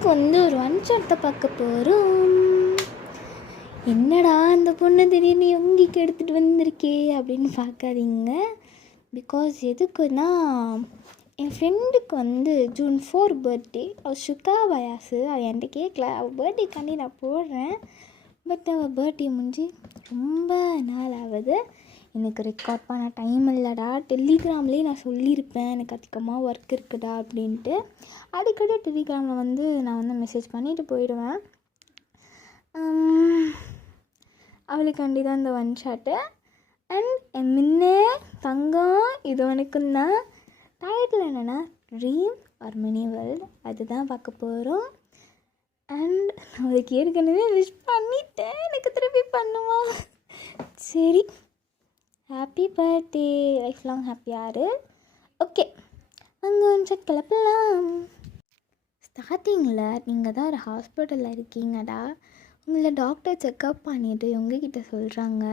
இன்றைக்கி வந்து ஒரு ஒன்ஷாட்டை பார்க்க போகிறோம். என்னடா அந்த பொண்ணு திடீர்னு யோங்கிக்கு எடுத்துகிட்டு வந்திருக்கே அப்படின்னு பார்க்காதீங்க. பிகாஸ் எதுக்குன்னா, என் ஃப்ரெண்டுக்கு வந்து June 4 பர்த்டே. அவள் சுகா வயாசு. அவள் என்கிட்ட கேட்கல. அவள் பர்த்டேக்காண்டி நான் போடுறேன். பட் அவள் பர்த்டே முடிஞ்சு ரொம்ப நாள் ஆகுது. எனக்கு ரெக்கார்ட் பண்ண டைம் இல்லைடா. டெலிகிராம்லேயே நான் சொல்லியிருப்பேன் எனக்கு அதிகமாக ஒர்க் இருக்குடா அப்படின்ட்டு. அடிக்கடி டெலிகிராமில் வந்து நான் வந்து மெசேஜ் பண்ணிவிட்டு போயிடுவேன். அவளுக்காண்டி தான் இந்த ஒன் ஷாட்டு. அண்ட் என் முன்னே தங்கம் இது உனக்கும் தான். டைட்டில் என்னென்னா ட்ரீம் ஆர் மினி வேர்ல்டு. அதுதான் பார்க்க போகிறோம். அண்ட் அவளுக்கு ஏற்கனவே விஷ் பண்ணிட்டேன். எனக்கு திருப்பி பண்ணுவா. சரி, ஹாப்பி பர்த்டே, லைஃப் லாங் ஹாப்பியாரு. ஓகே, அங்கே கொஞ்சம் கிளப்பலாம். ஸ்டார்டிங்கில் நீங்கள் தான் ஒரு ஹாஸ்பிட்டலில் இருக்கீங்கடா. உங்களை டாக்டர் செக்கப் பண்ணிவிட்டு உங்ககிட்ட சொல்கிறாங்க,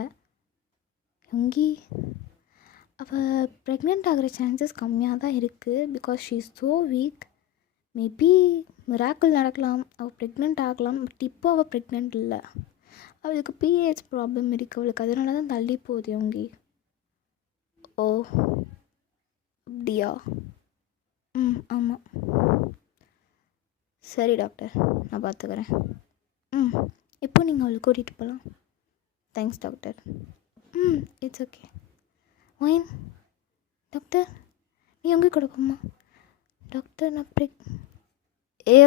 யோங்கி அவள் ப்ரெக்னென்ட் ஆகிற சான்சஸ் கம்மியாக தான் இருக்குது. Because she is so week. Maybe miracle நடக்கலாம், அவள் ப்ரெக்னென்ட் ஆகலாம். பட் இப்போ அவள் ப்ரெக்னென்ட் இல்லை. அவளுக்கு பீரியட்ஸ் ப்ராப்ளம் இருக்குது அவளுக்கு. அதனால தான் தள்ளி போகுது யோங்கி. ஓ அப்படியா? ஆமாம். சரி டாக்டர், நான் பார்த்துக்கிறேன். இப்போ நீங்கள் அவளை கூட்டிகிட்டு போகலாம். Thanks doctor. It's okay. Wine doctor, நீ எங்கே கொடுப்போம்மா? டாக்டர் நான்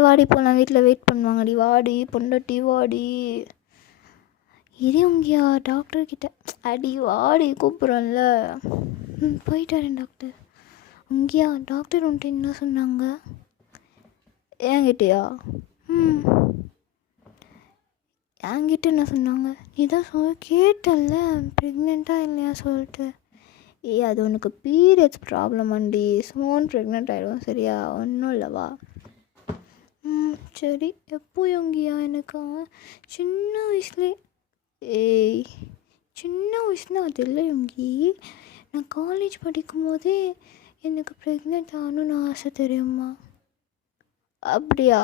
வாடி போகலாம், வீட்டில் வெயிட் பண்ணுவாங்கடி. வாடி பொண்டாட்டி வாடி. இது உங்கயா டாக்டர்கிட்ட அடி வாடி கூப்பிட்றோம்ல. போயிட்டு வரேன் டாக்டர். உங்கயா டாக்டர் உன்ட்டு என்ன சொன்னாங்க? என்கிட்டயா? என்கிட்ட என்ன சொன்னாங்க? நீ தான் கேட்டல்ல ப்ரெக்னெண்ட்டாக இல்லையா சொல்லிட்டு. அது உனக்கு பீரியட்ஸ் ப்ராப்ளம் அண்டி. சோன் ப்ரெக்னென்ட் ஆகிடும். சரியா? ஒன்றும் இல்லைவா? சரி. எப்போ யோங்கியா? எனக்கு சின்ன வயசுலே சின்ன வயசுனா அது இல்லை யோங்கி. நான் காலேஜ் படிக்கும் போதே எனக்கு ப்ரெக்னென்ட் ஆகணும்னு ஆசை, தெரியுமா? அப்படியா?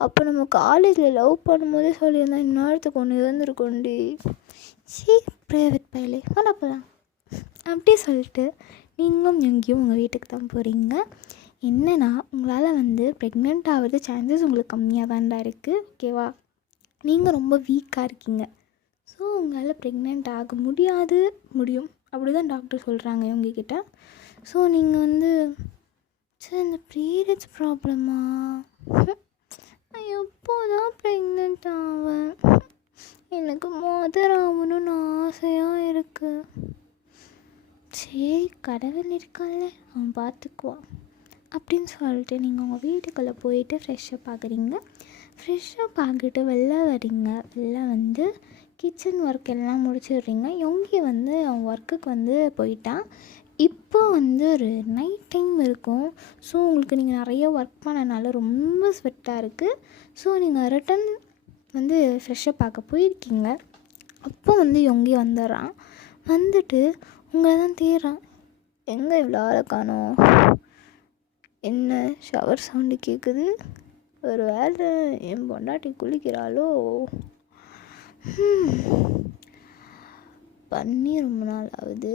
அப்போ நம்ம காலேஜில் லவ் பண்ணும்போதே சொல்லியிருந்தா இந்நேரத்துக்கு ஒன்று இருந்திருக்கோண்டி. ப்ரைவேட் பையலே போகலாம். அப்படி சொல்லிட்டு நீங்களும் எங்கேயும் உங்கள் வீட்டுக்கு தான் போகிறீங்க. என்னென்னா, உங்களால் வந்து ப்ரெக்னென்ட் ஆகிறது சான்சஸ் உங்களுக்கு கம்மியாக தான்டா இருக்குது. ஓகேவா? நீங்கள் ரொம்ப வீக்காக இருக்கீங்க. ஸோ உங்களால் ப்ரெக்னென்ட் ஆக முடியும் அப்படி தான் டாக்டர் சொல்கிறாங்க இவங்கக்கிட்ட. ஸோ நீங்கள் வந்து சரி, இந்த பீரியட்ஸ் ப்ராப்ளமா? நான் எப்போ தான் ப்ரெக்னென்ட் ஆவேன்? எனக்கு மதர் ஆகணும்னு ஆசையாக இருக்குது. சரி, கடவுள் இருக்கான்ல, அவன் பார்த்துக்குவான் அப்படின்னு சொல்லிட்டு நீங்கள் உங்கள் வீட்டுக்குள்ளே போயிட்டு ஃப்ரெஷ்ஷப் ஆகுறீங்க. ஃப்ரெஷ்ஷப் ஆகிட்டு வெளில வரீங்க. வெளில வந்து கிச்சன் ஒர்க் எல்லாம் முடிச்சிடுறீங்க. யோங்கி வந்து அவன் ஒர்க்குக்கு வந்து போயிட்டான். இப்போ வந்து ஒரு நைட் டைம் இருக்கும். ஸோ உங்களுக்கு நீங்கள் நிறைய ஒர்க் பண்ணனால ரொம்ப ஸ்வெட்டாக இருக்குது. ஸோ நீங்கள் ரிட்டன் வந்து ஃப்ரெஷ்ஷப் ஆக போயிருக்கீங்க. அப்போ வந்து யோங்கி வந்துடுறான். வந்துட்டு உங்களை தான் தேடுறான். எங்கே இவ்வளோ ஆளை காணோம்? என்ன ஷவர் சவுண்டு கேட்குது? ஒரு வேளை என் பொண்டாட்டி குளிக்கிறாளோ? பண்ணி ரொம்ப நாள் ஆகுது,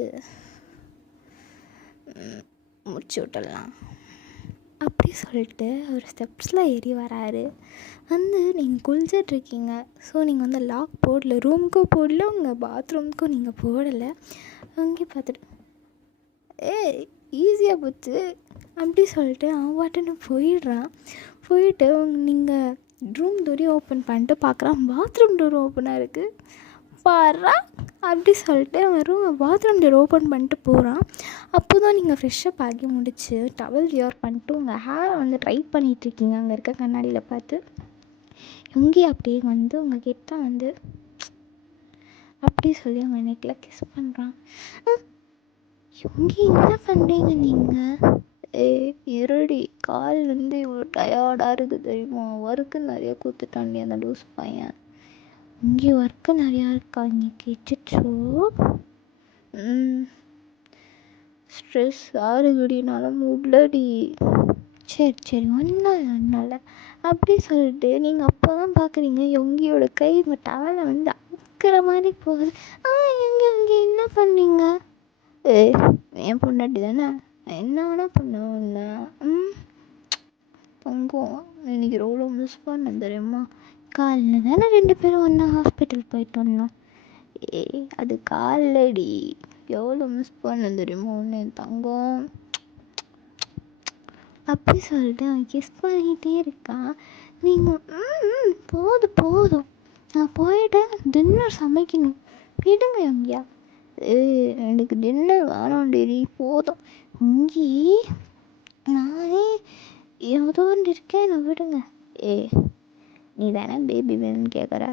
முடிச்சு விட்டுடலாம் அப்படி சொல்லிட்டு அவர் ஸ்டெப்ஸில் ஏறி வராரு. வந்து நீங்கள் குளிச்சிட்ருக்கீங்க. ஸோ நீங்கள் வந்து லாக் போடல, ரூமுக்கும் போடல, உங்கள் பாத்ரூமுக்கும் நீங்கள் போடலை. அங்கே பார்த்துட்டு ஈஸியாக போச்சு அப்படி சொல்லிட்டு அவன் பாட்டுன்னு போயிடுறான். போயிட்டு நீங்கள் ரூம் டோரை ஓப்பன் பண்ணிட்டு பார்க்குறான், பாத்ரூம் டோர் ஓப்பனாக இருக்குது. பாடுறா அப்படி சொல்லிட்டு அவன் பாத்ரூம் டோர் ஓப்பன் பண்ணிட்டு போகிறான். அப்போ தான் நீங்கள் ஃப்ரெஷ்ஷப் ஆகி முடிச்சு டவல் வியர் பண்ணிட்டு உங்கள் ஹேரை வந்து ட்ரை பண்ணிகிட்ருக்கீங்க அங்கே இருக்க கண்ணாடியில் பார்த்து. இங்கே அப்படியே வந்து உங்கள் கிட்ட வந்து அப்படி சொல்லி உங்கள் நெக்கில் கிஸ் பண்ணுறான். இங்கே என்ன பண்ணுறீங்க நீங்கள்? இருடி, கால் வந்து இவ்வளோ டயர்டாக இருக்குது தெரியுமா? ஒர்க்கு நிறையா கொடுத்துட்டாண்டி அந்த லூஸ் பையன். இங்கே ஒர்க்கு நிறையா இருக்கா இங்கே? கேட்டுச்சோ ஸ்ட்ரெஸ் ஆறுகடினால முடியலடி. சரி சரி ஒன்றும் இல்லை அப்படி சொல்லிட்டு நீங்கள் அப்போ தான் பார்க்குறீங்க யொங்கியோட கை இந்த டவலை வந்து அமுக்கிற மாதிரி போகுது. யொங்கி யொங்கி என்ன பண்ணீங்க? ஏய் என் பொண்டாட்டி தானே, என்ன வேணால் பண்ணுவேன்ல. தங்கம் இன்னைக்கு எவ்வளோ மிஸ் பண்ணேன் தெரியுமா? காலையில் தானே 2 பேரும் ஒன்றா ஹாஸ்பிட்டல் போயிட்டு வந்தோம். அது காலடி, எவ்வளோ மிஸ் பண்ணேன் தெரியுமா ஒன்று தங்கம். அப்படி சொல்லிட்டு அவன் கிஸ் பண்ணிக்கிட்டே இருக்கான். நீங்கள் போதும் போதும், நான் போயிட்டு டின்னர் சமைக்கணும், விடுங்க எங்கேயா. எனக்கு டின்னர் வேணாண்டேரி, போதும் இங்கே நானே ஏதோ ஒன்று இருக்கேன், நான் விடுங்க. நீ தானே பேபி வேணும்னு கேட்குற.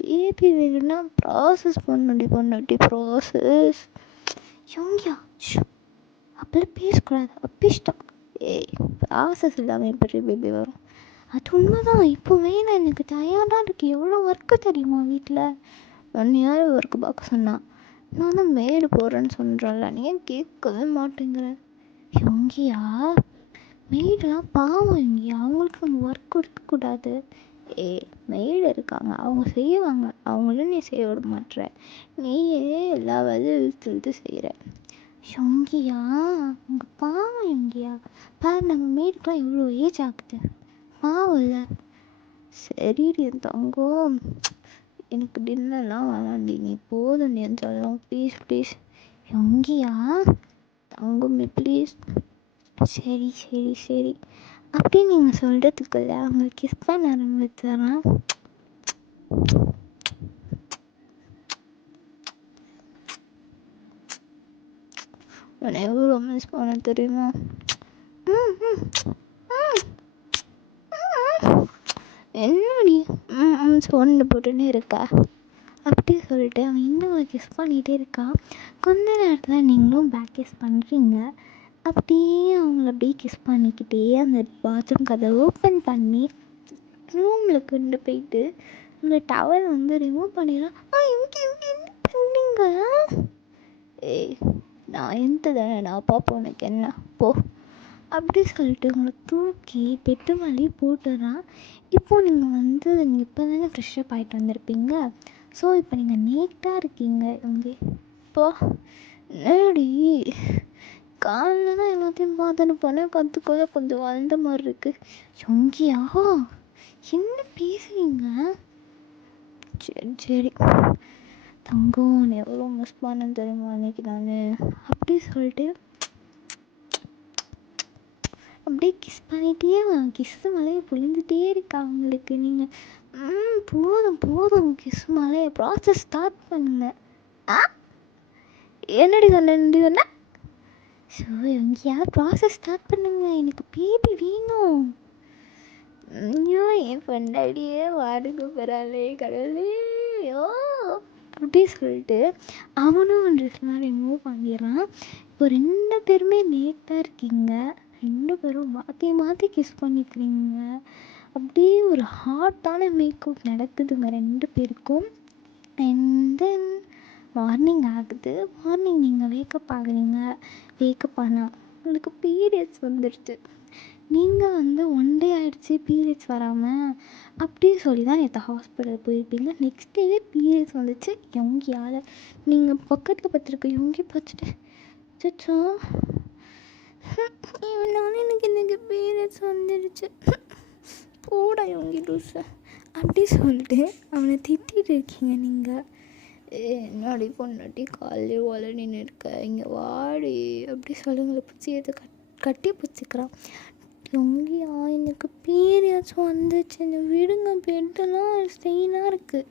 பேபி வேணும்னா ப்ராசஸ் பொண்ணாட்டி ப்ராசஸ். எங்கேயா அப்படிலாம் பேசக்கூடாது, அப்பிஷ்டம். ப்ராசஸ் இல்லாமல் எப்படி பேபி வரும்? அது உண்மைதான். இப்போ வேணாம், எனக்கு டயர்டாக இருக்குது. எவ்வளோ ஒர்க்கு தெரியுமா வீட்டில். ஒன்று யார் ஒர்க்கு பார்க்க சொன்னான்? நான் தான் மேடு போகிறேன்னு சொல்கிறேன்ல, நீ ஏன் கேட்கவே மாட்டேங்கிறேன்? எங்கேயா மெய்டெலாம் பாவம், எங்கேயா அவங்களுக்கு நம்ம ஒர்க் கொடுக்கக்கூடாது. மெய்டு இருக்காங்க, அவங்க செய்வாங்க, அவங்களும் நீ செய்ய விட மாட்டுற. நீயே எல்லா வேலையும் இழுத்து செய்கிற. எங்கேயா உங்கள் பாவம் எங்கேயா பாரு, நம்ம மெய்டுக்கெலாம் எவ்வளோ ஏஜ் ஆகுது, பாவம் இல்லை. சரி தங்கம், எனக்கு டின்னர்லாம் வேணாண்டி, நீ போதும் நீ சொல்லலாம், ப்ளீஸ் ப்ளீஸ். எங்கேயா தங்கம் ப்ளீஸ். சரி சரி சரி அப்படின்னு நீங்கள் சொல்கிறதுக்குள்ள அவங்க கிஸ் பண்ண ஆரம்பிச்சிடறான். உன்னை எவ்வளோ மிஸ் பண்ண தெரியுமா? என்னடி சொன்னு போட்டுன்னு இருக்கா அப்படி சொல்லிட்டு அவன் இன்னும் கிஸ் பண்ணிகிட்டே இருக்கான். கொஞ்ச நேரத்தில் நீங்களும் பேக் கிஸ் பண்ணுறீங்க. அப்படியே அவங்கள அப்படியே கிஸ் பண்ணிக்கிட்டே அந்த பாத்ரூம் கதை ஓப்பன் பண்ணி ரூமில் கொண்டு போயிட்டு அந்த டவல் வந்து ரிமூவ் பண்ணிடலாம். என்ன பண்ணீங்க? நான் எந்த தானே நான் பார்ப்போம், உனக்கு என்ன போ அப்படி சொல்லிட்டு உங்களை தூக்கி பெட்டு மேலேயே போட்டுடுறான். இப்போது நீங்கள் வந்து இப்போ தானே ஃப்ரெஷ்ஷப் ஆகிட்டு வந்திருப்பீங்க. ஸோ இப்போ நீங்கள் நீட்டாக இருக்கீங்க. இங்கே இப்போ நேடி காலையில் தான் எல்லாத்தையும் பார்த்துட்டு போனேன், கற்றுக்கொள்ள கொஞ்சம் வளர்ந்த மாதிரி இருக்குது. எங்கேயா என்ன பேசுவீங்க? சரி சரி தங்கம், எவ்வளோ மிஸ் பண்ணேன்னு தெரியுமா அன்றைக்கி நான். அப்படி சொல்லிட்டு அப்படியே கிஸ் பண்ணிகிட்டே கிஸ்ஸு மலையை பொழிந்துகிட்டே இருக்கா அவங்களுக்கு. நீங்கள் போதும் போதும் கிஸ் மலையை ப்ராசஸ் ஸ்டார்ட் பண்ணுங்க. என்னடி சொன்ன? ஸோ எங்கேயாவது ப்ராசஸ் ஸ்டார்ட் பண்ணுங்க, எனக்கு பேபி வேணும். ஐயோ என் பொண்டாடியே வாடுங்க போகிறாளே கடவுளே. அப்படி சொல்லிட்டு அவனும் ட்ரெஸ்லாம் ரிமூவ் பண்ணிடுறான். இப்போ 2 பேருமே நேக்காக இருக்கீங்க, 2 பேரும் மாற்றி மாற்றி கிஸ் பண்ணிக்கிறீங்க. அப்படியே ஒரு ஹாட்டான மேக்கப் நடக்குதுங்க 2 பேருக்கும். அண்ட் தென் மார்னிங் ஆகுது. மார்னிங் நீங்கள் வேக்கப் ஆகுறீங்க. வேக்கப் ஆனால் உங்களுக்கு பீரியட்ஸ் வந்துடுச்சு. நீங்கள் வந்து 1 டே ஆகிடுச்சி பீரியட்ஸ் வராமல், அப்படி சொல்லி தான் நேற்று ஹாஸ்பிட்டல் போயிருப்பீங்க. நெக்ஸ்ட் டேவே பீரியட்ஸ் வந்துச்சு. யொங்கியால் நீங்கள் பக்கத்தில் பார்த்துருக்க யொங்கி பார்த்துட்டு அச்சோ இவனால எனக்கு பீரியட்ஸ் வந்துடுச்சு, போடா யொங்கி லூஸு அப்படி சொல்லிட்டு அவனை திட்டிகிட்டு இருக்கீங்க நீங்கள். என்னடி பொண்ணாட்டி காலையில் வளர்னின்னு இருக்க, இங்கே வாடி அப்படி சொல்லுங்களை பிடிச்சி எதை கட்டி பிடிச்சிக்கிறான். யொங்கியா எனக்கு பீரியட்ஸ் வந்துச்சு, இந்த விடுங்க, பெட்டெல்லாம் ஸ்டெயினாக இருக்குது,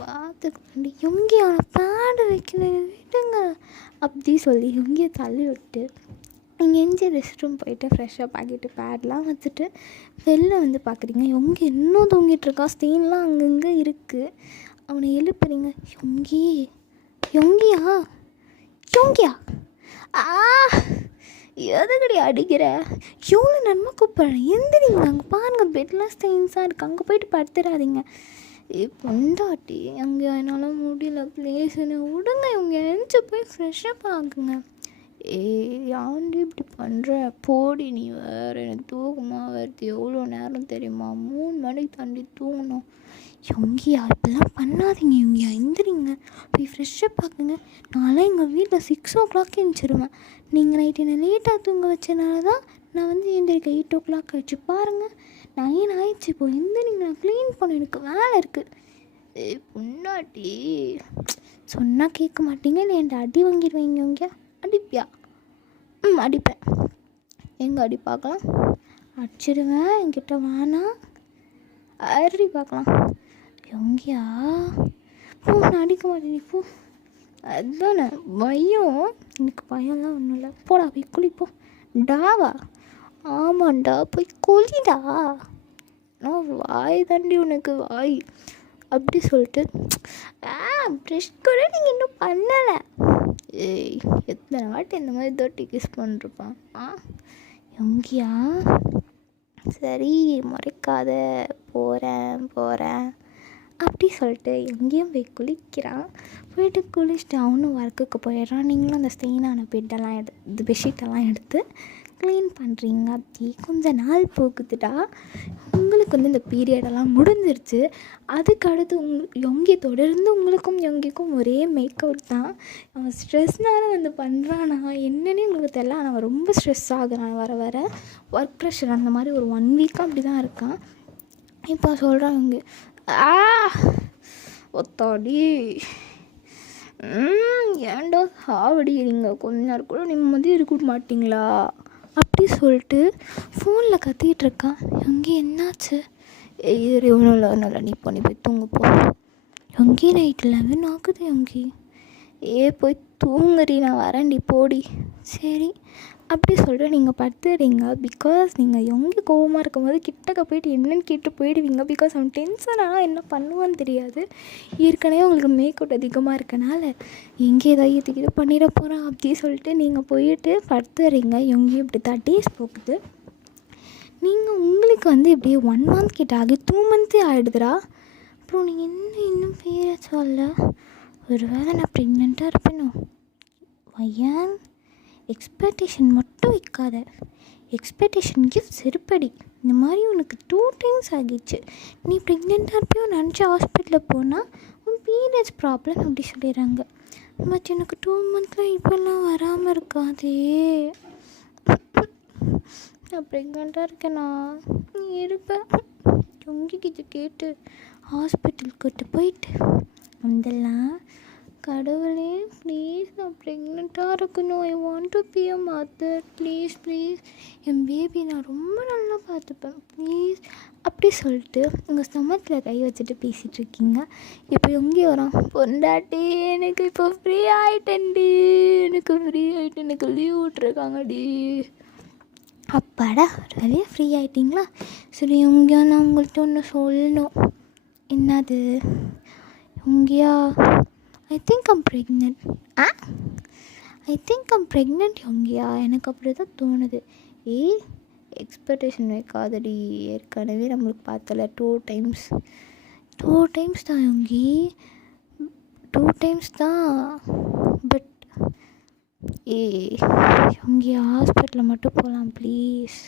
பார்த்துக்கண்டி. யொங்கியா பேடு வைக்கல, விடுங்க அப்படி சொல்லி யொங்கியை தள்ளி விட்டு நீங்கள் எஞ்சி ரெஸ்ட் ரூம் போயிட்டு ஃப்ரெஷ்ஷப் ஆகிட்டு பேட்லாம் வச்சுட்டு வெளில வந்து பார்க்குறீங்க. யொங்கி இன்னும் தூங்கிட்டுருக்கா, ஸ்டெயின்லாம் அங்கங்கே இருக்குது. அவனை எழுப்புறீங்க. யொங்கியா எதுக்கடி அடிக்கிற? எவ்வளோ நன்மை கூப்பிட்றேன், எந்திரிங்க, அங்கே பாருங்கள் பெட்லாம் ஸ்டெயின்ஸாக இருக்குது, அங்கே போயிட்டு படுத்துடாதீங்க. பொண்டாட்டி அங்கே என்னால் முடியல ப்ளீஸ்ன்னு விடுங்க. இவங்க எழுந்துச்சி போய் ஃப்ரெஷ்ஷப் ஆகுங்க. ஏன்டி இப்படி பண்ணுற? போடி நீ வேறு. எனக்கு தூக்கமாக வருது. எவ்வளோ நேரம் தெரியுமா? 3 மணிக்கு தாண்டி தூங்கணும். யோங்கியா இப்படிலாம் பண்ணாதீங்க யோங்கியா. எந்திரிங்க, போய் ஃப்ரெஷ்ஷப் ஆக்குங்க. நான்லாம் எங்கள் வீட்டில் 6 o'clock எழுந்திரிச்சிருவேன். நீங்கள் நைட்டு என்னை லேட்டாக தூங்க வச்சனால தான் நான் வந்து எந்திரிக்க 8 o'clock ஆகிடுச்சு. பாருங்கள் 9 ஆயிடுச்சு. இப்போ எந்திரிங்க, நான் க்ளீன் பண்ண, எனக்கு வேலை இருக்குது. பொண்ணாட்டி சொன்னால் கேட்க மாட்டீங்க. இல்லை என்கிட்ட அடி வாங்கிடுவீங்க. யோங்கியா அடிப்பியா? அடிப்பேன். எங்கே அடி பார்க்கலாம்? அடிச்சிடுவேன். என்கிட்ட வேணாம். அடி பார்க்கலாம். யோங்கியா போ, நான் அடிக்க மாட்டேன். போ. அதுதானே பயம். எனக்கு பயம்லாம் ஒன்றும் இல்லை. போடா போய் குளிப்போம். டாவா? ஆமாண்டா, போய் குளிடா. நான் வாய் தாண்டி உனக்கு வாய். அப்படி சொல்லிட்டு ப்ரெஷ் கூட நீங்கள் இன்னும் பண்ணலை. எத்தனை வாட்டி இந்த மாதிரி தொட்டி கிஸ் பண்ணிருப்பான். யோங்கியா சரி முறைக்காத, போகிறேன் அப்படி சொல்லிட்டு எங்கேயும் போய் குளிக்கிறான். போயிட்டு குளிச்சுட்டு அவனும் ஒர்க்குக்கு போயிடுறான். நீங்களும் அந்த ஸ்டெயினான பெட்ஷீட்டெல்லாம் எடுத்து க்ளீன் பண்ணுறீங்க. அப்படி கொஞ்ச நாள் போகுதுடா. உங்களுக்கு வந்து இந்த பீரியடெல்லாம் முடிஞ்சிருச்சு. அதுக்கு அடுத்து யோங்கி தொடர்ந்து யோங்கிக்கும் ஒரே மேக்கவுட் தான். அவன் ஸ்ட்ரெஸ்னால வந்து பண்ணுறானா என்னன்னே உங்களுக்கு தெரியல. அவன் ரொம்ப ஸ்ட்ரெஸ் ஆகுறான். வர ஒர்க் ப்ரெஷர் அந்த மாதிரி ஒரு 1 வீக்காக அப்படி தான் இருக்கான். இப்போ சொல்கிறான் இங்கே ஒத்தாடி ஏன்டா சாவடிக்கிறீங்க? கொஞ்ச நேரம் கூட நிம்மதி இருக்க மாட்டிங்களா? அப்படி சொல்லிட்டு ஃபோனில் கத்திக்கிட்டு இருக்கான். யோங்கி என்னாச்சு? ஒன்றும் இல்லை, நீ போய் தூங்குப்போ. யோங்கி நைட் 11 ஆகுது. யோங்கி போய் தூங்குறி, நான் வரேன்டி போடி. சரி அப்படி சொல்லிட்டு நீங்கள் படுத்துறீங்க. பிகாஸ் நீங்கள் யோங்கி கோவமாக இருக்கும்போது கிட்டக்க போயிட்டு என்னென்னு கேட்டு போயிடுவீங்க. பிகாஸ் அவன் டென்ஷனாக என்ன பண்ணுவான்னு தெரியாது. ஏற்கனவே உங்களுக்கு மேக்கவுட் அதிகமாக இருக்கனால எங்கே ஏதாவது இது பண்ணிட போகிறான் அப்படி சொல்லிட்டு நீங்கள் போயிட்டு படுத்துறீங்க. யோங்கி இப்படி தான் டேஸ் போகுது. நீங்கள் உங்களுக்கு வந்து இப்படியே 1 month கிட்ட ஆகி 2 months ஆகிடுதுரா. அப்புறம் நீங்கள் இன்னும் பேர சொல்ல, ஒரு வேளை நான் ப்ரெக்னெண்ட்டாக இருப்பேனோ? வையான் எக்ஸ்பெக்டேஷன் மட்டும் வைக்காத. எக்ஸ்பெக்டேஷன் கிஃப்ட் செருப்படி. இந்த மாதிரி உனக்கு 2 times ஆகிடுச்சு. நீ ப்ரெக்னெண்ட்டாக இருப்பியோ நினச்சி ஹாஸ்பிட்டலில் போனால் உன் பீரியட்ஸ் ப்ராப்ளம் அப்படி சொல்லிடுறாங்க. பட் எனக்கு 2 months இப்போல்லாம் வராமல் இருக்காதே. நான் ப்ரெக்னெண்ட்டாக இருக்கேனா? நீ இருப்பேன். யோங்கிக்கிட்ட கேட்டு ஹாஸ்பிட்டலுக்கிட்ட போயிட்டு வந்தெல்லாம், கடவுளே ப்ளீஸ் நான் ப்ரெக்னெண்ட்டாக இருக்கணும். I want to be a mother. Please N baby நான் ரொம்ப நல்லா பார்த்துப்பேன் ப்ளீஸ் அப்படி சொல்லிட்டு உங்கள் ஸ்டமக்கில் கை வச்சுட்டு பேசிகிட்டு இருக்கீங்க. இப்போ யோங்கி வரான். பொண்டாட்டி எனக்கு இப்போ ஃப்ரீ ஆகிட்டேன்டி, எனக்கு லீவ் விட்ருக்காங்கடி. அப்பாடா ஒரு வேலையாக ஃப்ரீ ஆகிட்டிங்களா? சரி யோங்கியா, நான் உங்கள்கிட்ட ஒன்று சொல்லணும். என்னது? யோங்கியா I think I'm pregnant யோங்கியா. எனக்கு அப்படி தான் தோணுது. எக்ஸ்பெக்டேஷன் வைக்காதடி. ஏற்கனவே நம்மளுக்கு பார்த்தல 2 times தான் யோங்கி, 2 times தான். பட் யோங்கி ஹாஸ்பிட்டலில் மட்டும் போகலாம் ப்ளீஸ்.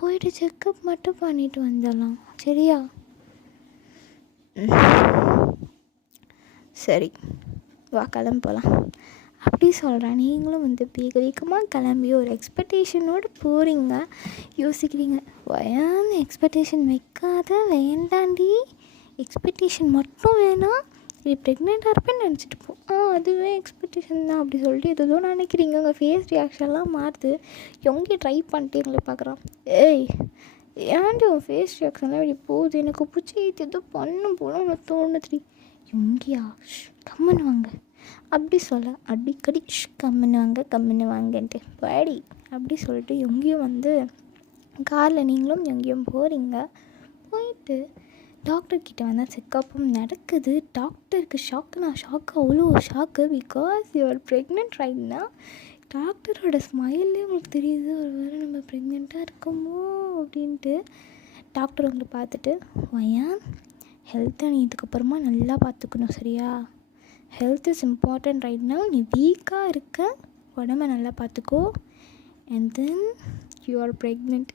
போயிட்டு செக்கப் மட்டும் பண்ணிட்டு வந்துடலாம் சரியா? சரி வா கிளம்பி போகலாம் அப்படி சொல்கிறேன். நீங்களும் வந்து வேகமாக கிளம்பி ஒரு எக்ஸ்பெக்டேஷனோடு போகிறீங்க. யோசிக்கிறீங்க, வயான எக்ஸ்பெக்டேஷன் வைக்காத, வேண்டாண்டி, எக்ஸ்பெக்டேஷன் மட்டும் வேணாம், நீ ப்ரெக்னெண்ட்டாக இருப்பேன்னு நினச்சிட்டு போ. அதுவே எக்ஸ்பெக்டேஷன் தான் அப்படி சொல்லிட்டு ஏதோ நினைக்கிறீங்க. உங்கள் ஃபேஸ் ரியாக்ஷன்லாம் மாறுது. யோங்கி ட்ரை பண்ணிட்டு எங்களை பார்க்குறான். ஏன்டி உன் ஃபேஸ் ரியாக்ஷன்லாம் இப்படி போகுது? எனக்கு பிடிச்சி ஏதோ பண்ணும் போல உனக்கு தோணுதுடி. யோங்கியா கம்முன்னு வாங்க அப்படி சொல்ல, அடிக்கடி கம்முன்னு வாங்கன்ட்டு பாடி அப்படி சொல்லிட்டு யோங்கியும் வந்து காரில் நீங்களும் யோங்கியும் போகிறீங்க. போயிட்டு டாக்டர்கிட்ட வந்தால் செக்கப்பும் நடக்குது. டாக்டருக்கு அவ்வளோ ஷாக்கு. பிகாஸ் யூஆர் ப்ரெக்னென்ட் ரைட்னா. டாக்டரோட ஸ்மைல்லே உங்களுக்கு தெரியுது ஒரு வேளை நம்ம ப்ரெக்னெண்ட்டாக இருக்கோமோ அப்படின்ட்டு. டாக்டர் உங்களை பார்த்துட்டு, வயான் ஹெல்த்தை நீ இதுக்கப்புறமா நல்லா பார்த்துக்கணும் சரியா? ஹெல்த் இஸ் இம்பார்ட்டன்ட் ரைட்னா. நீ வீக்காக இருக்க, உடம்ப நல்லா பார்த்துக்கோ. And then you are pregnant.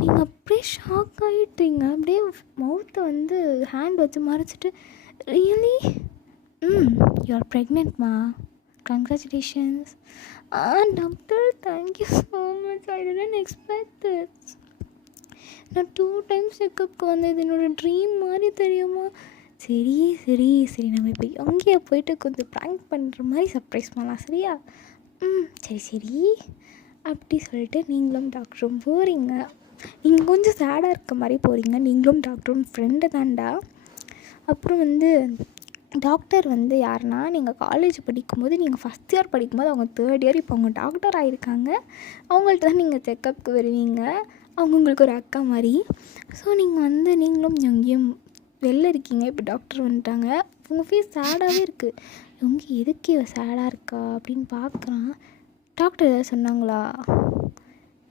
நீங்கள் அப்படியே ஷாக் ஆகிட்டீங்க. அப்படியே மவுத்தை வந்து ஹேண்ட் வச்சு மறைச்சிட்டு, ரியலி யூ ஆர் ப்ரெக்னென்ட்மா, congratulations. Doctor thank you so much, I didn't expect this. நான் 2 டைம்ஸ் செக்கப்புக்கு வந்தது என்னோடய ட்ரீம் மாதிரி தெரியுமா. சரி சரி சரி, நம்ம இப்போ அங்கேயே போயிட்டு கொஞ்சம் ப்ராங்க் பண்ணுற மாதிரி சர்ப்ரைஸ் பண்ணலாம், சரியா? சரி சரி அப்படி சொல்லிட்டு நீங்களும் டாக்டரும் போகிறீங்க. நீங்கள் கொஞ்சம் சேடாக இருக்க மாதிரி போகிறீங்க. நீங்களும் டாக்டரும் ஃப்ரெண்டு தான்டா. அப்புறம் வந்து டாக்டர் வந்து யாருன்னா, நீங்கள் காலேஜ் படிக்கும்போது, நீங்கள் ஃபஸ்ட் இயர் படிக்கும்போது அவங்க 3rd இயர் இப்போ அவங்க டாக்டர் ஆகிருக்காங்க. அவங்கள்ட்ட தான் நீங்கள் செக்கப்புக்கு வருவீங்க. அவங்க உங்களுக்கு ஒரு அக்கா மாதிரி. ஸோ நீங்கள் வந்து நீங்களும் எங்கேயும் வெளில இருக்கீங்க, இப்போ டாக்டர் வந்துட்டாங்க. உங்கள் ஃபேஸ் சேடாகவே இருக்குது. இவங்க எதுக்கு இவ சேடாக இருக்கா அப்படின்னு பார்க்குறான். டாக்டர் எதாவது சொன்னாங்களா?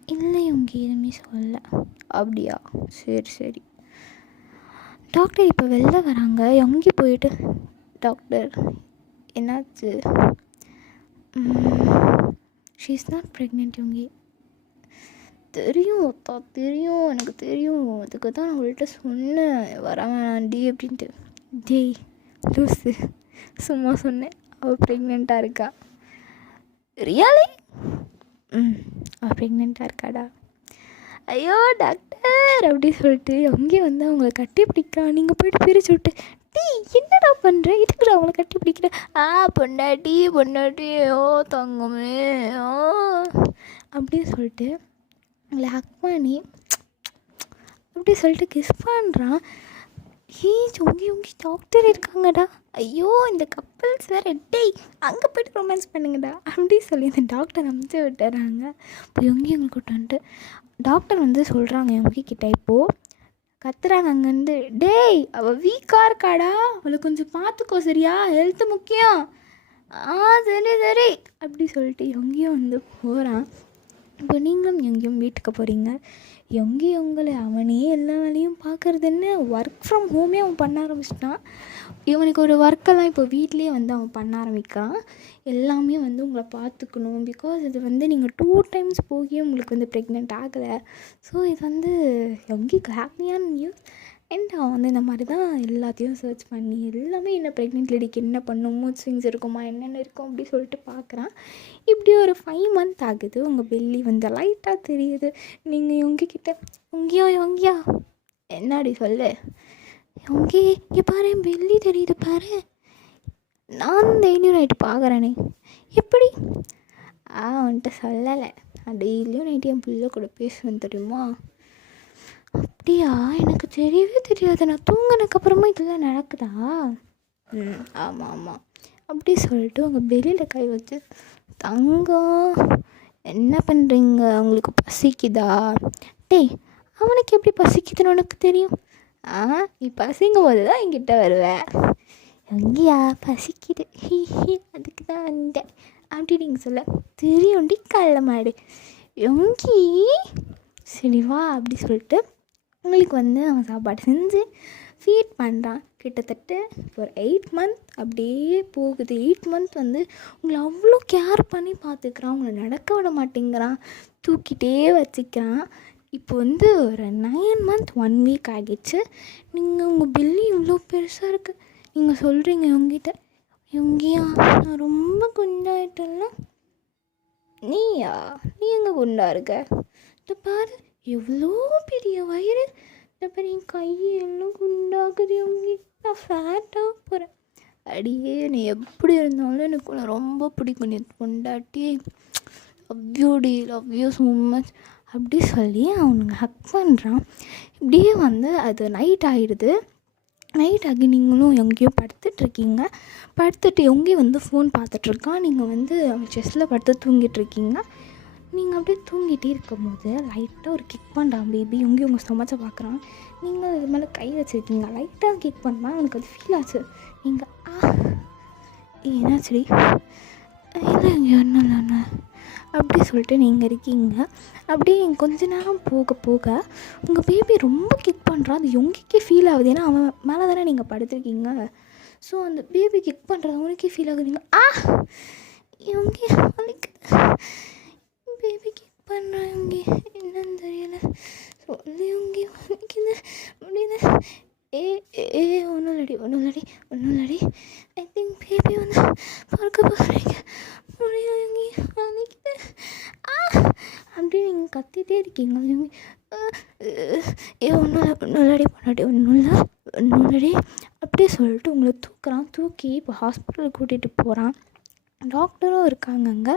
இல்லை, இவங்க எதுவுமே சொல்லலை. அப்படியா, சரி சரி. டாக்டர் இப்போ வெளில வராங்க. எங்கே போயிட்டு, டாக்டர் என்னாச்சு? She is not pregnant. இவங்க தெரியும் அத்தா, தெரியும், எனக்கு தெரியும். அதுக்கு தான் நான் அவள்கிட்ட சொன்னேன் வரவேணாண்டி அப்படின்ட்டு. டேய் லூஸு, சும்மா சொன்னேன். அவள் ப்ரெக்னெண்ட்டாக இருக்கா. ரியலி? அவள் ப்ரெக்னெண்ட்டாக இருக்காடா. ஐயோ டாக்டர் அப்படி சொல்லிட்டு அங்கேயே வந்து அவங்கள கட்டி பிடிக்கிறான். நீங்கள் போய்ட்டு பிரித்து விட்டு, டீ என்னடா பண்ணுற, இதுக்குடா அவங்கள கட்டி பிடிக்கிற? பொண்டாட்டி பொண்டாட்டி, தங்கமே அப்படின்னு சொல்லிட்டு அவங்கள ஹக் பண்ணி அப்படி சொல்லிட்டு கிஸ் பண்ணுறான். உங்கி டாக்டர் இருக்காங்கடா. ஐயோ இந்த கப்பல்ஸ் வேறு, டேய் அங்கே போய்ட்டு ரொமான்ஸ் பண்ணுங்கடா அப்படி சொல்லி இந்த டாக்டர் அமுச்சு விட்டுறாங்க. இப்போ இவங்க கூட்டு வந்துட்டு டாக்டர் வந்து சொல்கிறாங்க இவங்க கிட்ட, இப்போது கத்துறாங்க அங்கேருந்து, டேய் அவள் வீக்காக இருக்காடா, அவளை கொஞ்சம் பார்த்துக்கோ சரியா, ஹெல்த்து முக்கியம். சரி சரி அப்படி சொல்லிட்டு எங்கேயும் வந்து போகிறான். இப்போ நீங்களும் எங்கேயும் வீட்டுக்கு போகிறீங்க. எங்கேயும் உங்களை அவனே எல்லா வேலையும் பார்க்குறது என்ன, ஒர்க் ஃப்ரம் ஹோமே அவன் பண்ண ஆரம்பிச்சிட்டான். இவனுக்கு ஒரு ஒர்க்கெல்லாம் இப்போ வீட்லேயே வந்து அவன் பண்ண ஆரம்பிக்கிறான். எல்லாமே வந்து உங்களை பார்த்துக்கணும். பிகாஸ் இது வந்து நீங்கள் 2 டைம்ஸ் போகியும் உங்களுக்கு வந்து ப்ரெக்னென்ட் ஆகலை. ஸோ இது வந்து எங்கேயும் ஹாப்பியான நியூஸ். அண்ட் அவன் வந்து இந்த மாதிரி தான் எல்லாத்தையும் சர்ச் பண்ணி எல்லாமே என்ன ப்ரெக்னென்ட் லேடிக்கு என்ன பண்ணும், மூட் ஸ்விங்ஸ் இருக்குமா, என்னென்ன இருக்கும் அப்படி சொல்லிட்டு பார்க்குறான். இப்படி ஒரு 5 மந்த் ஆகுது. உங்கள் பெல்லி வந்து லைட்டாக தெரியுது. நீங்கள் இவங்கக்கிட்ட இவங்கியா என்னடி சொல்லு, இங்கே பாரு பெல்லி தெரியுது பாரு, நான் டெய்லியும் நைட்டு பார்க்குறேனே. எப்படி? வந்துட்டு சொல்லலை. நான் டெய்லியும் நைட்டு என் பிள்ளை கூட பேசுவேன் தெரியுமா. அப்படியா, எனக்கு தெரியவே தெரியாது. நான் தூங்கினதுக்கப்புறமா இதெல்லாம் நடக்குதா? ஆமாம் ஆமாம் அப்படி சொல்லிட்டு உங்கள் பெல்லியில் கை வச்சு, தங்கம் என்ன பண்ணுறீங்க, உங்களுக்கு பசிக்குதா? டேய் அவனுக்கு எப்படி பசிக்குதுன்னு உனக்கு தெரியும்? நீ பசிங்கும் போது தான் என்கிட்ட வருவேன். எங்கேயா பசிக்குது, அதுக்கு தான் வந்தேன் அப்படி நீங்கள் சொல்ல, தெரியும்டி கள்ள மாடு எங்கி, சரி வா அப்படி சொல்லிட்டு உங்களுக்கு வந்து அவன் சாப்பாடு செஞ்சு ஃபீட் பண்ணுறான். கிட்டத்தட்ட ஒரு 8 மந்த் அப்படியே போகுது. 8 மந்த் வந்து உங்களை அவ்வளோ கேர் பண்ணி பார்த்துக்கிறான். உங்களை நடக்க விட மாட்டேங்கிறான், தூக்கிட்டே வச்சுக்கிறான். இப்போ வந்து ஒரு 9 மந்த் 1 வீக் ஆகிடுச்சு. நீங்கள் உங்கள் பில்லி இவ்வளோ பெருசாக இருக்குது. நீங்கள் சொல்கிறீங்க இவங்கிட்ட, இவங்கியா நான் ரொம்ப குண்டாயிட்டேன்ல. நீயா, நீ எங்கே குண்டா இருக்க? இந்த பாரு எவ்வளோ பெரிய வயிறு, இந்த பாரு என் கையெல்லாம் குண்டாகுது. இவங்க நான் ஃபேட்டாக போகிறேன். அடியே நீ எப்படி இருந்தாலும் எனக்கு உன்னை ரொம்ப பிடிக்கும், நீ பொண்டாட்டி, லவ் யூ ஸோ மச் அப்படி சொல்லி அவனுங்க ஹக் பண்ணுறான். இப்படியே வந்து அது நைட் ஆகிடுது. நைட் ஆகி நீங்களும் எங்கேயோ படுத்துட்ருக்கீங்க. படுத்துட்டு எங்கேயும் வந்து ஃபோன் பார்த்துட்ருக்கான். நீங்கள் வந்து செஸ்ஸில் படுத்து தூங்கிட்டுருக்கீங்க. நீங்கள் அப்படியே தூங்கிட்டே இருக்கும் போது லைட்டாக ஒரு கிக் பண்ணுறான் பேபி. எங்கேயும் உங்கள் ஸ்டொமச்சை பார்க்குறான். நீங்கள் இது மேலே கை வச்சுருக்கீங்க. லைட்டாக கிக் பண்ணால் அவனுக்கு அது ஃபீல் ஆச்சு. நீங்கள் என்னாச்சுடி? இல்லை இங்கே ஒன்றும் இல்லைண்ணா அப்படி சொல்லிட்டு நீங்கள் இருக்கீங்க. அப்படியே கொஞ்ச நேரம் போக போக உங்கள் பேபி ரொம்ப கிக் பண்ணுறான். அது எங்கேக்கே ஃபீல் ஆகுது, ஏன்னா அவன் மேலே தானே நீங்கள் படுத்துருக்கீங்க. ஸோ அந்த பேபி கிக் பண்ணுறது அவனுக்கே ஃபீல் ஆகுது. நீங்கள் யோங்கி வலிக்குது. பேபி கிக் பண்ணுறேன் யோங்கி, என்னன்னு தெரியல. சொல்லு யோங்கி, வலிக்குது, முடியல. ஏ ஏ ஒன்றும் இல்லடி. ஐ திங்க் பேபி வந்து பார்க்க போகிறீங்க. முடியும் யோங்கி, வலிக்குது அப்படி நீங்கள் கத்திட்டே இருக்கீங்க யோங்கி. ஏ ஒன்றும் இல்லடி பொண்டாட்டி, ஒன்றும் இல்லடி அப்படியே சொல்லிட்டு உங்களை தூக்கி இப்போ ஹாஸ்பிட்டலுக்கு கூட்டிகிட்டு போகிறான். டாக்டரும் இருக்காங்க அங்கே.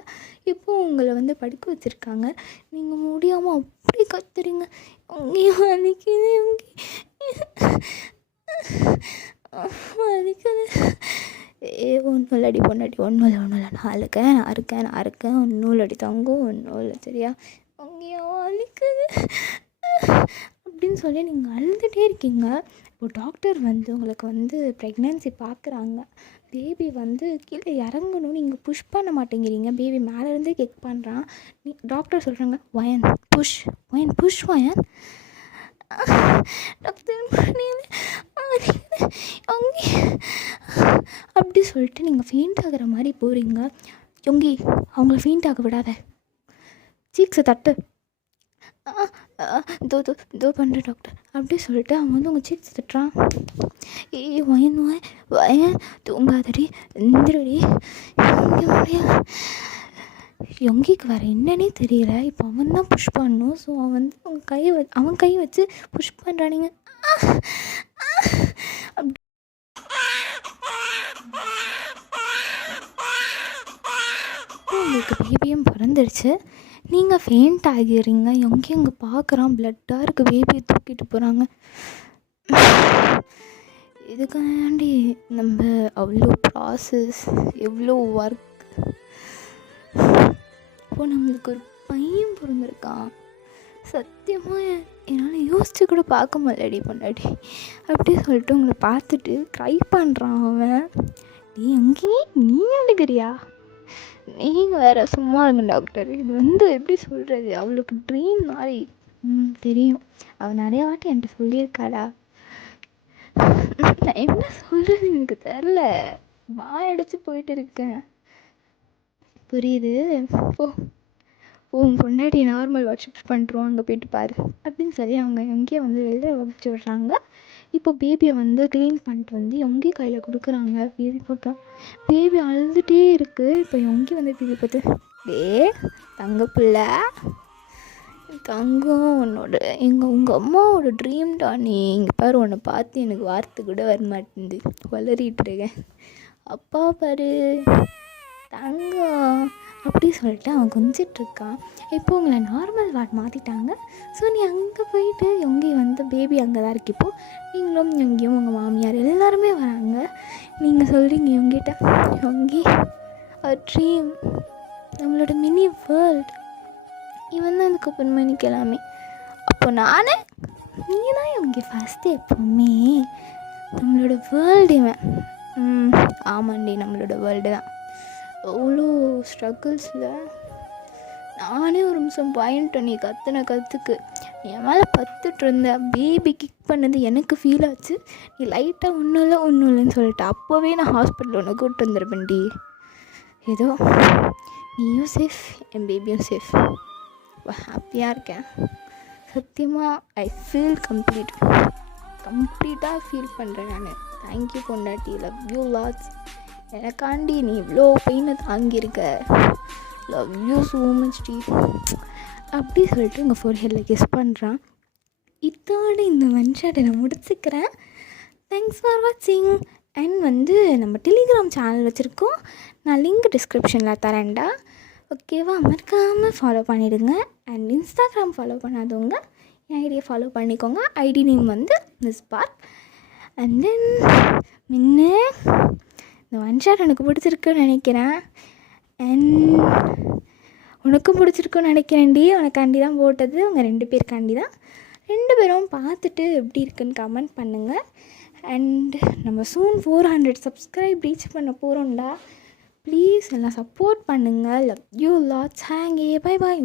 இப்போது உங்களை வந்து படுக்க வச்சுருக்காங்க. நீங்கள் முடியாமல் அப்படி கத்துறீங்க. அங்கேயும் வலிக்குது யோங்கி, வலிக்குது. ஏ ஒன்றும் இல்லடி பொண்டாட்டி, ஒன்றும் இல்லை. நான் இருக்கேன். ஒன்றும் இல்லடி தங்கம், ஒன்றும் இல்லை சரியா. அங்கேயும் வலிக்குது அப்படின்னு சொல்லி நீங்கள் அழுதுகிட்டே இருக்கீங்க. இப்போ டாக்டர் வந்து உங்களுக்கு வந்து ப்ரெக்னென்சி பார்க்குறாங்க. பேபி வந்து கீழே இறங்கணும், நீங்கள் புஷ் பண்ண மாட்டேங்கிறீங்க. பேபி மேலேருந்தே கிக் பண்ணுறான். டாக்டர் சொல்கிறாங்க, வயன் புஷ் வயன். டாக்டர் அப்படி சொல்லிட்டு நீங்கள் ஃபெயிண்ட் ஆகிற மாதிரி போகிறீங்க. யோங்கி அவங்கள ஃபெயிண்ட் ஆக விடாத, சீக்ஸை தட்டு. தோ பண்ணுற டாக்டர் அப்படி சொல்லிட்டு அவன் வந்து உங்கள் சீக்ஸ் தட்டுறான். வயன் தூங்காதடி, எந்திரடி. யோங்கிக்கு வேறு என்னன்னே தெரியல. இப்போ அவன் தான் புஷ் பண்ணணும். ஸோ அவன் வந்து அவன் கை வச்சு புஷ் பண்ணுறானுங்க. அப்படி உங்களுக்கு பேபியும் பிறந்துருச்சு. நீங்கள் ஃபெயிண்ட் ஆகிடுறீங்க. யோங்கி அங்கே பார்க்குறான், பிளட்டாக இருக்குது. பேபியை தூக்கிட்டு போகிறாங்க. இதுக்காண்டி நம்ம அவ்வளோ ப்ராசஸ், எவ்வளோ ஒர்க். இப்போது நம்மளுக்கு ஒரு பையன் பிறந்திருக்கான். சத்தியமாக என்னால் யோசிச்சு கூட பார்க்க முடியலடி பொண்டாட்டி. அப்படியே சொல்லிட்டு உங்களை பார்த்துட்டு ட்ரை பண்ணுறான் அவன். யோங்கி நீ அழுகிறியா? நீங்கள் வேறு சும்மா இருங்க டாக்டர். இது வந்து எப்படி சொல்கிறது, அவளுக்கு ட்ரீம் மாதிரி. தெரியும், அவள் நிறையா வாட்டி என்கிட்ட சொல்லியிருக்காடா. நான் என்ன சொல்கிறது எனக்கு தெரில, வாயடிச்சு போயிட்டு இருக்கேன். புரியுது. உன் பொண்டாட்டி நார்மல் வாட்ஸ்அப் பண்ணுறோம், அங்கே போயிட்டு பாரு அப்படின்னு சொல்லி அவங்க எங்கேயே வந்து வெளில வச்சு விட்றாங்க. இப்போ பேபியை வந்து க்ளீன் பண்ணிட்டு வந்து யோங்கி கையில் கொடுக்குறாங்க. பேபி பார்த்தா பேபி அழுதுகிட்டே இருக்குது. இப்போ யோங்கி வந்து பேபி பார்த்து, தங்க பிள்ளை தங்கம், உங்கள் அம்மாவோட ட்ரீம் தான் நீ. இங்கே பாரு, உன்னை பார்த்து எனக்கு வார்த்தை கூட வரமாட்டேங்குது, வளரிட்டு இருக்கேன். அப்பா பாரு தங்கம் அப்படி சொல்லிட்டு அவன் கொஞ்சிட்ருக்கான். இப்போ உங்களை நார்மல் வார்ட் மாற்றிட்டாங்க. ஸோ நீ அங்கே போயிட்டு யோங்கி வந்து பேபி அங்கே தான் இருக்கு. இப்போது நீங்களும் யோங்கியும் உங்கள் மாமியார் எல்லாருமே வராங்க. நீங்கள் சொல்கிறீங்க யோங்கிட்ட, யோங்கி ட்ரீம், நம்மளோட மினி வேர்ல்டு இவன் தான் இதுக்கு ஓப்பன் பண்ணிக்கலாமே. அப்போ நீ தான் யோங்கி ஃபஸ்ட்டு எப்போவுமே நம்மளோட வேர்ல்டு இவன். ஆமாண்டி, நம்மளோட வேர்ல்டு தான். அவ்வளோ ஸ்ட்ரகிள்ஸில் நானே ஒரு நிமிஷம் பாயிண்ட்டேன். நீ கற்றுக்கு என் மேலே பத்துட்டு இருந்த. பேபி கிக் பண்ணது எனக்கு ஃபீல் ஆச்சு. நீ லைட்டாக ஒன்றும் இல்லைன்னு சொல்லிட்டு அப்போவே நான் ஹாஸ்பிட்டல் ஒன்று கூப்பிட்டு வந்துருப்பேன்டி. ஏதோ நீயும் சேஃப், என் பேபியும் சேஃப். ஹாப்பியாக இருக்கேன் சத்தியமாக. ஐ ஃபீல் கம்ப்ளீட்டாக ஃபீல் பண்ணுறேன் நான். தேங்க்யூ பொண்டாட்டி, லவ் யூ லாட்ஸ். எனக்காண்டி நீ இவ்வளோ பெயினை தாங்கியிருக்க, லவ் யூ ஸோ மச் டி அப்படி சொல்லிட்டு உங்கள் ஃபோர்ஹெட்டில் கிஸ் பண்ணுறான். இதோடு இந்த மனுஷாட்டை நான் முடிச்சுக்கிறேன். தேங்க்ஸ் ஃபார் வாட்சிங். அண்ட் வந்து நம்ம டெலிகிராம் சேனல் வச்சுருக்கோம், நான் லிங்க் டிஸ்கிரிப்ஷனில் தரேன்டா. ஓகேவா? மறக்காமல் ஃபாலோ பண்ணிவிடுங்க. அண்ட் இன்ஸ்டாகிராம் ஃபாலோ பண்ணாதவங்க என் ஐடியை ஃபாலோ பண்ணிக்கோங்க. ஐடி நேம் வந்து மிஸ் பார்க். அண்ட் தென் இந்த ஒன் ஷாட் எனக்கு பிடிச்சிருக்குன்னு நினைக்கிறேன். அண்ட் உனக்கும் பிடிச்சிருக்குன்னு நினைக்கிறேன்டி. உனக்காண்டி தான் போட்டது, உங்கள் 2 பேருக்காண்டி தான். 2 பேரும் பார்த்துட்டு எப்படி இருக்குன்னு கமெண்ட் பண்ணுங்கள். அண்ட் நம்ம சூன் 400 சப்ஸ்கிரைப் ரீச் பண்ண போகிறோம்டா. ப்ளீஸ் எல்லாம் சப்போர்ட் பண்ணுங்கள். Love you lots. ஹேங்கே பை பாய்.